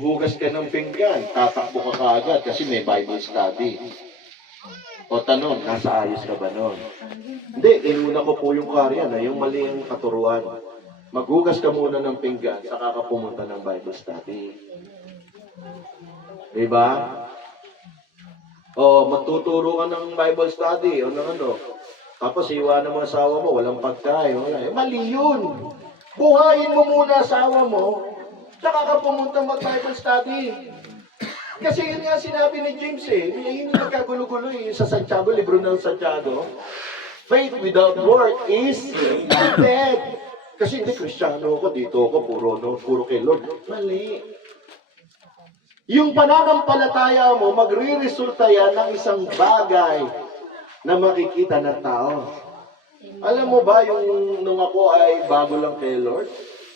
Hugas ka ng pinggan, tatakbo ka kaagad kasi may Bible study. O tanong, nasa ayos ka ba nun? Hindi, inuna ko po yung karya na yung mali ang katuruan. Maghugas ka muna ng pinggan, saka ka pumunta ng Bible study. Diba? O magtuturo ka ng Bible study o ng ano. Tapos iwanan mo asawa mo, walang pagkain. Wala. Mali yun. Buhayin mo muna asawa mo, saka ka pumunta mag-Bible study. Kasi yun nga sinabi ni James yun yung nagkagulo-gulo sa Santiago, libro ng Santiago. Faith without work is dead. Kasi hindi, Kristiyano ako, dito ako, puro kay Lord. Mali. Yung pananampalataya mo, magre-resulta yan ng isang bagay na makikita ng tao. Alam mo ba, nung ako ay bago lang kay Lord,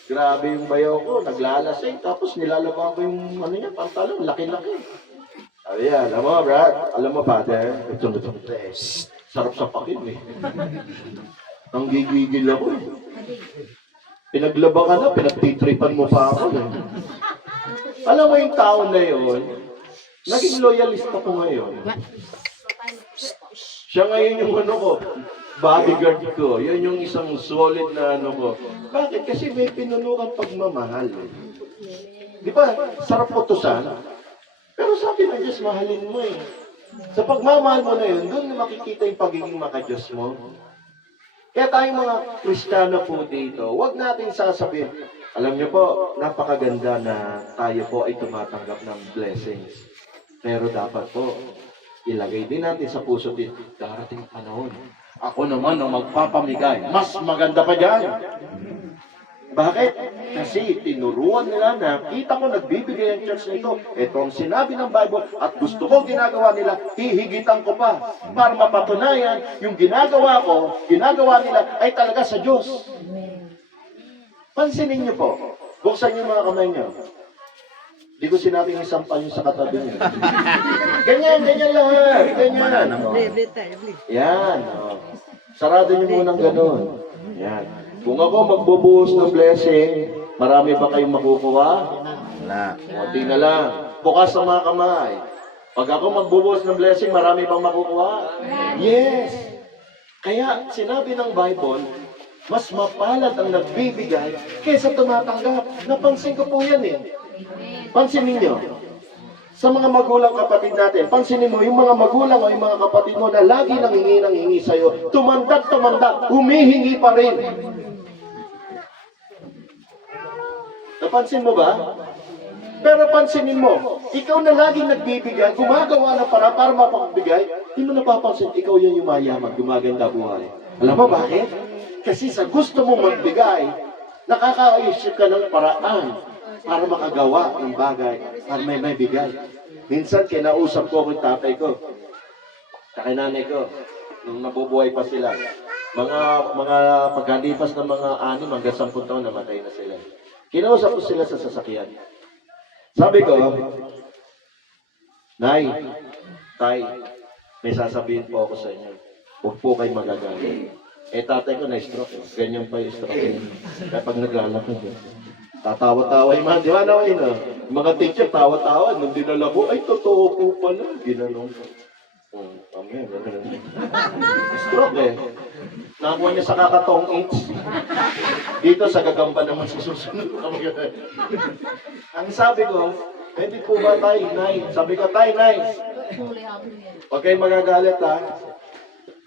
grabe yung bayaw ko, naglalasing, tapos nilalabang ko yung pantalon, laki-laki. Sabi yan, alam mo, Brad, alam mo, Father, ito, sarap sa pakid Ang gigigil ako Pinaglaba ka na, pinagtitripan mo pa ako Alam mo yung tao na yun, naging loyalist ako ngayon. Siya ngayon yung bodyguard ko. Yun yung isang solid na ko. Bakit? Kasi may pinunukan pagmamahal. Di ba? Sarap utusan. Pero sabi ng Diyos, mahalin mo Sa pagmamahal mo na yun, doon makikita yung pagiging makadiyos mo. Kaya tayong mga Kristiyano po dito, huwag natin sasabihin. Alam niyo po, napakaganda na tayo po ay tumatanggap ng blessings. Pero dapat po, ilagay din natin sa puso din, darating panahon. Ako naman ang magpapamigay. Mas maganda pa dyan. Bakit? Kasi tinuruan nila na kita ko nagbibigay ang church na ito. Ito ang sinabi ng Bible at gusto ko ginagawa nila, hihigitan ko pa. Para mapatunayan, yung ginagawa nila ay talaga sa Diyos. Pansinin niyo po. Buksan niyo mga kamay niyo. Hindi ko sinabing isampal yung sa katabi niyo. Ganyan lahat. Ganyan. Yan. Sarado niyo munang ganun. Yan. Kung ako magbubuhos ng blessing, marami ba kayong makukuha? Wala. Kunti na lang. Bukas sa mga kamay. Pag ako magbubuhos ng blessing, marami bang makukuha? Yes. Kaya sinabi ng Bible, mas mapalad ang nagbibigay kaysa tumatanggap. Napansin ko po yan Pansinin niyo. Sa mga magulang kapatid natin, pansinin mo, yung mga magulang o yung mga kapatid mo na lagi hingi sa'yo, tumandag, humihingi pa rin. Napansin mo ba? Pero pansinin mo, ikaw na laging nagbibigay, gumagawa ng para mapagbigay, hindi mo napapansin, ikaw yan yung mayaman, gumaganda buhay. Alam mo bakit? Kasi sa gusto mo magbigay, nakakaisip ka ng paraan para makagawa ng bagay, para may bigay. Minsan, kinausap ko yung tatay ko, sa nanay ko, nung nabubuhay pa sila. Mga pagkalipas ng mga 6 hanggang 10 taon, namatay na sila. Kinausap ko sila sa sasakyan. Sabi ko, Nay, Tay, may sasabihin po ako sa inyo. Huwag po kayo magagalit. Tatay ko na-stroke. Ganyan pa yung stroke. Kaya pag naglalakad, tatawa-tawa yung mga, di ba naman mga teacher, tawa-tawa. Nung dinala ko, ay, totoo po pala. Ginanong ko. Stroke Nakuha niya sa kakatong 8. Dito sa gagamba naman sa susunod. Ang sabi ko, hindi po ba tay, Nay? Sabi ko, Tay, Nay. Huwag kayong magagalit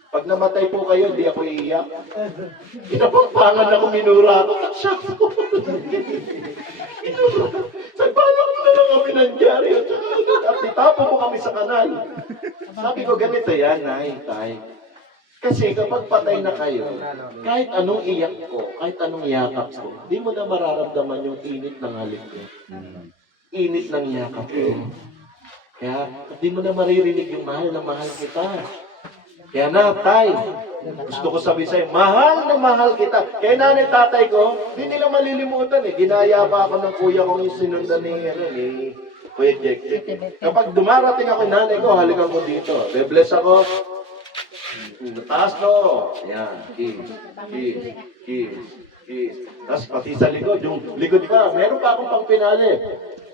Pag namatay po kayo, hindi ako iiyak. Kinapampangan ako, minura ako. Shock po. Nagbalak na lang kami nangyari. At itapo po kami sa kanal. Sabi ko, ganito yan, Nay, Tay. Kasi kapag patay na kayo, kahit anong iyak ko, kahit anong yakap ko, di mo na mararamdaman yung init ng halik ko. Init ng yakap ko. Kaya, di mo na maririnig yung mahal na mahal kita. Kaya na, Tay, gusto ko sabihin sa'yo, mahal na mahal kita. Kaya nanay tatay ko, di nila malilimutan Ginaya pa ako ng kuya kong yung sinundan ni Kuya Jack. Kapag dumarating ako nanay ko, halikan ko dito. Be-bless ako. Taas no. Yan. Kiss. Tapos pati sa likod, yung likod pa, meron pa akong pang pinali.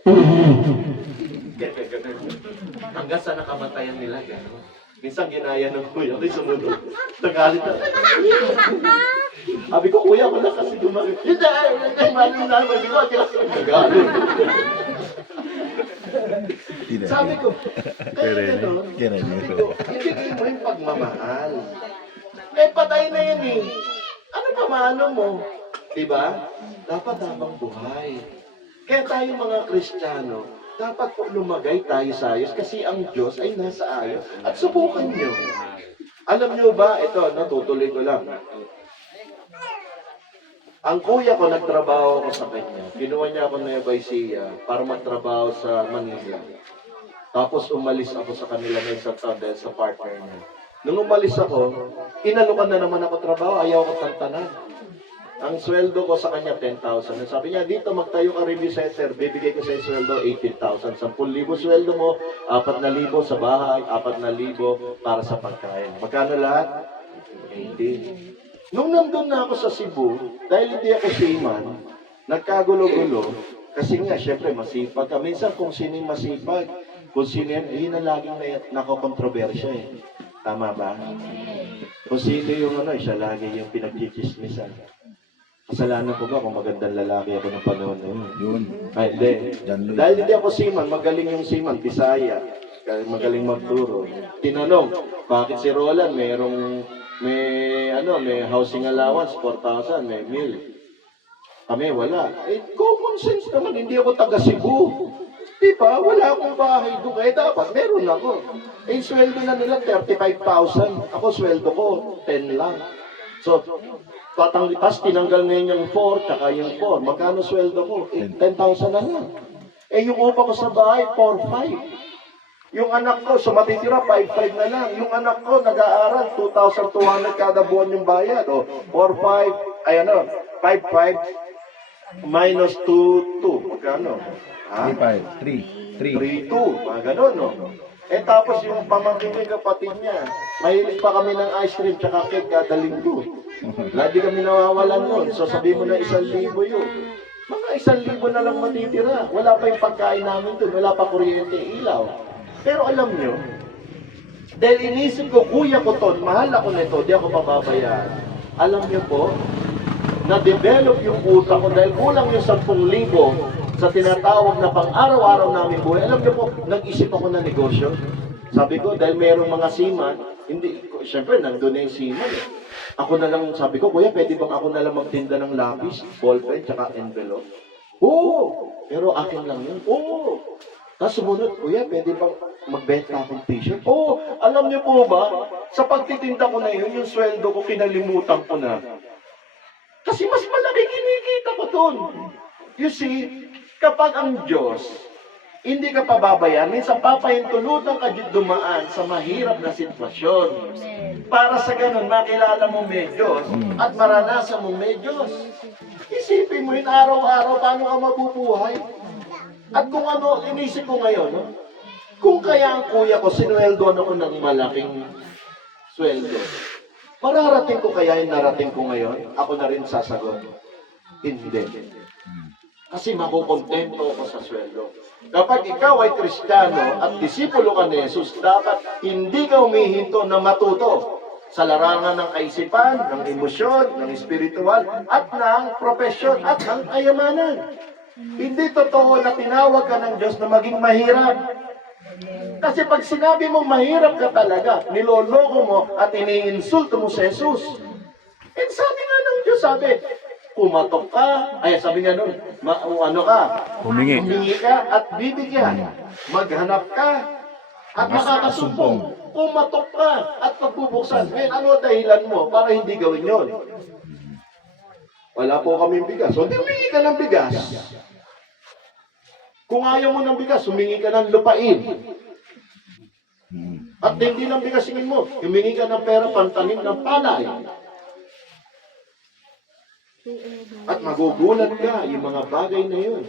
Ganun. Hanggang sa nakamatayan nila, gano'n. Minsan ginaya ng kuya ko, sumunod. Tagalit na. Sabi ko, kuya, wala kasi gumagay. Hindi, mali naman. Di ba, kailangan ko nagalit. Sabi ko, kaya gano'n, sabi ko, ibigay mo yung pagmamahal. Eh, patay na yan eh. Ano pa maano mo? Diba? Dapat habang buhay. Kaya tayo mga Kristiyano, dapat po lumagay tayo sa ayos kasi ang Diyos ay nasa ayos. At subukan nyo. Alam nyo ba, ito, natutuloy ko lang. Ang kuya ko, nagtrabaho ako sa kanya. Kinuha niya ako na Ecija para magtrabaho sa Manila. Tapos umalis ako sa kanila na isang taon dahil sa partner niya. Nung umalis ako, inalukan na naman ako trabaho, ayaw ko tantanan. Ang sweldo ko sa kanya, 10,000. Sabi niya, dito magtayo ka review center, bibigay ko sa sweldo, 18,000. 10,000 sweldo mo, 4,000 sa bahay, 4,000 para sa pagkain. Magkano lahat? 18. Nung nandun na ako sa Cebu, dahil hindi ako seaman, nagkagulo-gulo, kasi nga, syempre, masipag ka. Minsan, kung sino yung masipag, kung sino yun ang laging nakakontrobersya eh. Tama ba? Kung sino yung siya lagi yung pinagchichismisan. Kasalanan ko ba kung magandang lalaki ako ng panahon na yun? Yun. Ay, hindi. Dahil hindi ako seaman, magaling yung seaman, Bisaya. Magaling magturo. Tinanong, bakit si Roland may housing allowance, 4,000, may meal. Kami, wala. Eh, common sense naman, hindi ako taga Cebu. Diba? Wala akong bahay doon. Kaya dapat, meron ako. Eh, sweldo na nila, 35,000. Ako, sweldo ko, 10 lang. So, tas tinanggal ngayon yung 4, tsaka yung 4. Magkano sweldo ko? Eh, 10,000 na lang. Eh, yung upa ko sa bahay, 4,500. Yung anak ko, sa matitira, 5,500 na lang. Yung anak ko, nag-aaral, 2,200 kada buwan yung bayad. O, 4,500, 5,500 minus 2,200. Magkano? Ha? 3-5. 3. 3-2. Mga ganun, no? Eh, tapos yung pamangkin niya, kapatid niya, mahilig pa kami ng ice cream tsaka cake kada linggo. Lagi kami nawawalan nun. So, sabi mo na 1,000 yun. Mga 1,000 na lang matitira. Wala pa yung pagkain namin dun. Wala pa kuryente, ilaw. Pero alam nyo, dahil inisip ko, kuya ko to, mahal ako nito, di ako pababayaan. Alam nyo po, na-develop yung utak ko dahil kulang yung 10,000 sa tinatawag na pang-araw-araw namin buhay. Alam niyo po, nag-isip ako ng negosyo. Sabi ko, dahil mayroong mga seaman, syempre, nandun na yung seaman eh. Ako na lang, sabi ko, kuya, pwede bang ako na lang magtinda ng lapis, ballpen, tsaka envelope? Oo! Pero akin lang yun. Oo! Tapos sumunod, kuya, pwede bang magbenta akong t-shirt? Oo! Alam niyo po ba, sa pagtitinda ko na yun, yung sweldo ko, kinalimutan ko na. Kasi mas malaki kinikita ko dun. You see, kapag ang Diyos, hindi ka pababayaan, minsan papahintulutan ka dumaan sa mahirap na sitwasyon. Para sa ganun, makilala mo may Diyos at maranasan mo may Diyos. Isipin mo yun araw-araw, paano ka mabubuhay? At kung ano, inisip ko ngayon, no? Kung kaya ang kuya ko, sinueldoan ako ng malaking sweldo, mararating ko kaya yung narating ko ngayon? Ako na rin sasagot. Hindi. Kasi makukontento ako sa sweldo. Kapag ikaw ay Kristiyano at disipulo ka ni Jesus, dapat hindi ka humihinto na matuto sa larangan ng kaisipan, ng emosyon, ng espiritual, at ng profesyon, at ng kayamanan. Hindi totoo na tinawag ka ng Diyos na maging mahirap. Kasi pag sinabi mo mahirap ka talaga, niloloko mo at iniinsulto mo si Jesus. And sabi nga ng Diyos, sabi, kumatok ka, sabi nga nun, humingi ka at bibigyan. Maghanap ka at makakasumpong. Kumatok ka at pagbubuksan. Ngayon, ano dahilan mo para hindi gawin yon? Wala po kaming bigas. So, humingi ka ng bigas. Kung ayaw mo ng bigas, humingi ka ng lupain. At hindi ng bigas hingin mo, humingi ka ng pera pantanim ng palay. At magugulat ka, yung mga bagay na yun.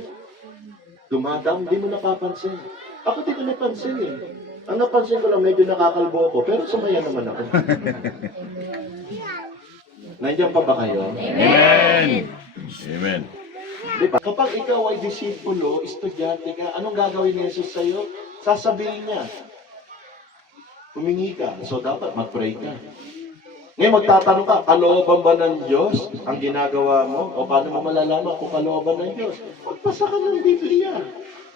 Dumadam, hindi mo napapansin. Ako di ko napansin eh. Ang napansin ko lang, medyo nakakalbo ako, pero sumaya naman ako. Nandiyan pa ba kayo? Amen! Amen. Di ba? Kapag ikaw ay disipulo, estudyante ka, anong gagawin ni Jesus sa'yo? Sasabihin niya, humingi ka. So, dapat mag-pray ka. Ngayon, magtatanong ka, kalooban ba ng Diyos ang ginagawa mo? O paano mo malalaman kung kalooban ng Diyos? Magbasa ka ng Biblia.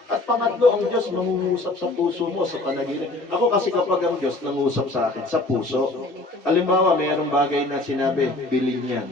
At pangatlo, ang Diyos mangungusap sa puso mo, sa panaginip. Ako kasi kapag ang Diyos nangusap sa akin, sa puso. Halimbawa, mayroong bagay na sinabi, bilhin yan.